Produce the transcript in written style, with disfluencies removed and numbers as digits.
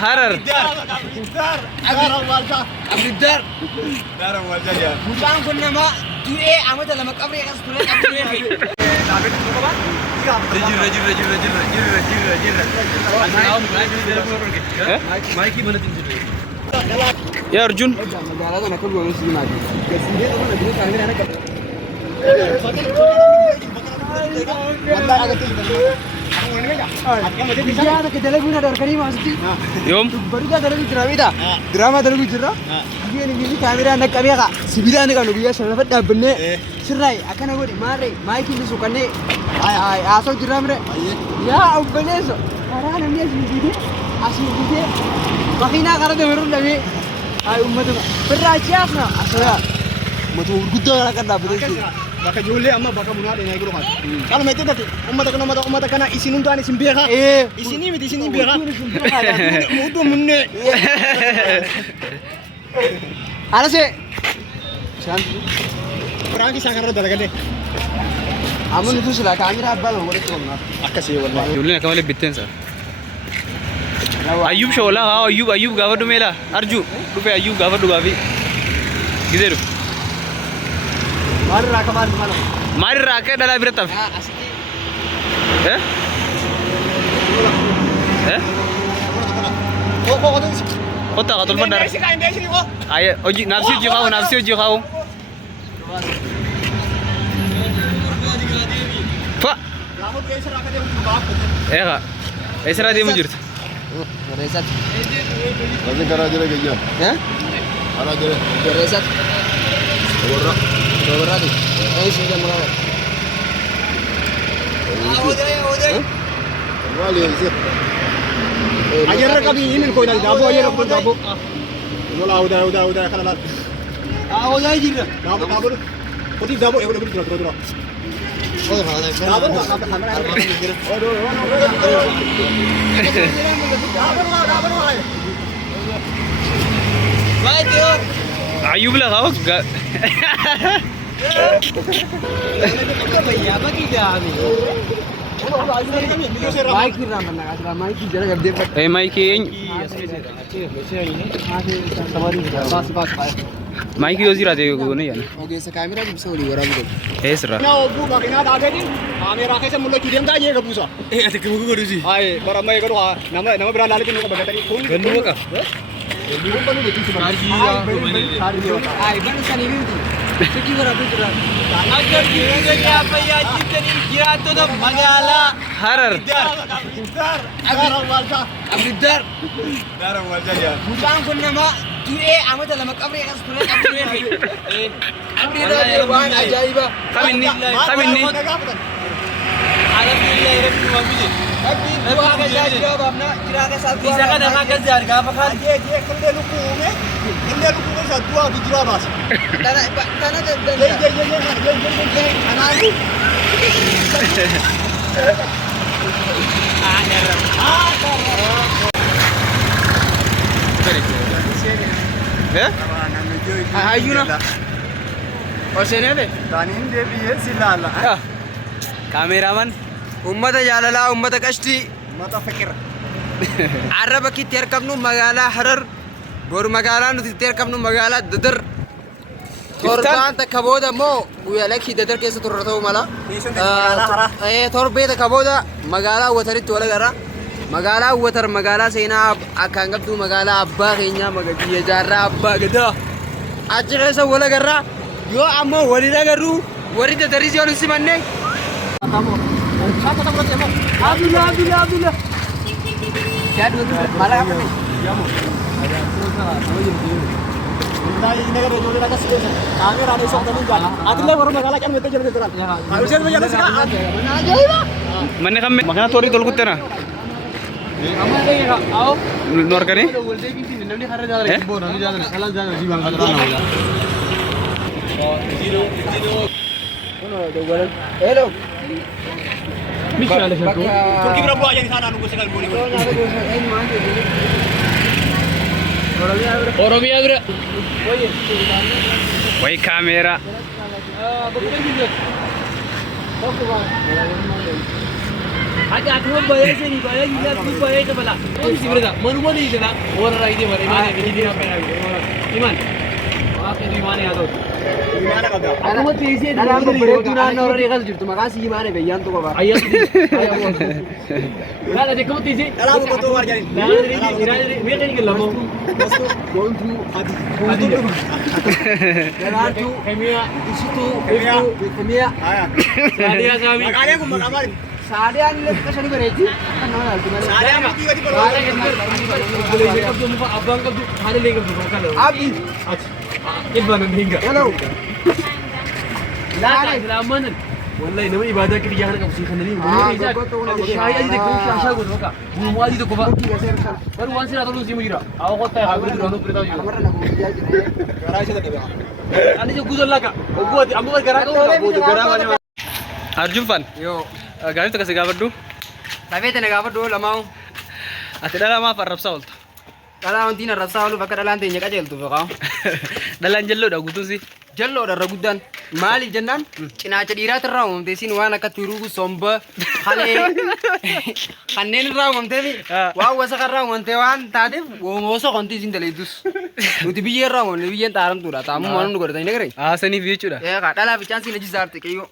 Harar. Ya Arjun. Yom. Drama dalgu jira ini kamera nak kamera ka sibira ne kanu biya sharafa da binne sirrai akana godi mare mai kin su kanne ai aso jira mre ya ubbane so arana ne sibide asu bide bakina kara de meru nabi ai ummatu birra chiasna asaya ummatu gudda kan da bide baka jole amma baka munade ne guru kan kalau mete tati ummata kana isinun to ani simbiha isini mi isini biha mudu munne ana se shanti prangi sakara dalagade amun itu sila kamera abbal ngore to na akase wallahi Julne kamale bitten sa. Ayub shola ha Ayub gavadu mela Arju rupe Ayub gavadu gavi. Gideru. Mari raka dala birata. Kota katul bandar. Ayo oji nafsi uji kau. Pak. Kak. Esra dia mujur. Resat. Tapi cara aja lagi ya. Ya? Ara aja. Resat. Borra. Borra di. Sih jam berapa? Wali sih. Ayer kami ini kau nak dabo ayer kau dabo. Mula udah kalau udah aja. dabo. Putih dabo ya udah terus. Oh, dabo kamera. Ayub lah kau. Maiki ozi rate ko नहीं यार ओके से कैमरा भी सो लियो राम को Esra ना वो बाकी ना दागे दिन मेरा कैसे मुल्ला किरियम का ये कपूसा ए ते को करू जी आए बरा मैं करो nama berani लाले किन का बता तरी कौन गन्नु का Belum perlu begitu sebenarnya. आई बन सनी भी थी किसी को रात को अगर गिरेगा क्या भैया जितनी गिरा तो मगाला Harar अब इधर Darah wajah ya. bukan pun nama dia amat dalam kamera kan sudah kamera dia wan ajaib kami ni alhamdulillah rabbil alamin tapi dua ka jadi jawab apna kira ke saat bisa kan dah kan jar ga pakan Dia kende luku me. Kende luku me satu dua bijira bas. tanah dan Ye. Anaku. ayu na और सेने दे Tanin dia biye silala. kameraman उम्मत जालला उम्मत कष्टी Mata fikir. عرب की तेर कबनु मगाला हरर बोर मगाला नु तेर कबनु मगाला ददर Torban ta kaboda mo buya laki dadar kesa turrato mala torbe ta kaboda magala watari tola gara magala sena akan gabdu magala abba kenya magaji jarra abba gada ajre sa wala gara yo ammo wali garu wari da dari jonu simanne kamu Abdullah क्या माला apa nih jamu Nah, ini kan jodoh lagi sih. Kami rada sok temen jalan. Akhirnya baru magala kan gitu jalan jalan. Harusnya jalan sekarang. mana aja iba mana kami makana tori tol kutera हम देखेगा आओ nor kani बोलते कि नमनी खा रहे जा रहे बोल नमनी जा रहे साला जा रहे जीवन का ना होगा hello मिशन है Turki berapa aja di sana nunggu sekali boleh. Oromia bro wai kamera Ada aku bayar sini, bayar gila, aku bayar itu bala. Oh sih berita, mana mana itu nak? Orang ini mana mana ini dia apa lagi? Iman, apa itu Iman ya tuh? Gimana kagak? Aku mau tiisi itu. Ada aku beretu na orang dia kan jirtu makasih gimana be yan tuh kabar. Ayah, ayah. Nah, ada kamu tiisi. Kalau aku butuh warga ini. Nah, dari mereka ini gelap mau. Bosku, going to Adi. Garatu Kemia, di situ Kemia. Kemia. Ayah. Sadia kami. Makanya aku mau kabarin. Saadian lihat kesana beretu. Kan nama gimana? Ada yang tiba-tiba Ada yang boleh lekap tu muka abang kau tu ada lekap tu kalau. Abi. Iban hingga. Hello. Lada selamanan. Wallahi nama ibadah kerja kan kau sih kan ni. Saya aja dekau syasha ko ka. Bumu aja tu ko ba. Baru wansi atau lu sih mujira. Aku kota habis tu anu perintah juga. Garasi tadi bang. Ani jo guzar laka. Gua ambo gara ko bodo gara mana. Arjun fan. Yo. Gavi to kasi gabaddu. Tapi tena gafar dulu lamau. Ati dala ma farrab sawlt. Kalau nanti nak rasa lu bakal dalam tanya kajel tuh kau. Dalan jello da gutu si. Jallo da ragudan. Mali jannan. Cina cadira terang. Tesin wana katuru somba. Kale. Kanen rang om tevi. Wah wasa karang om tewan tadi. Wo moso konti sin teledus. Nuti biye rang om biye taram tu dah. Tamu mana nu korda ini kere. Ah seni view chuda. Ya kata lah bicara sih najis arti kayu.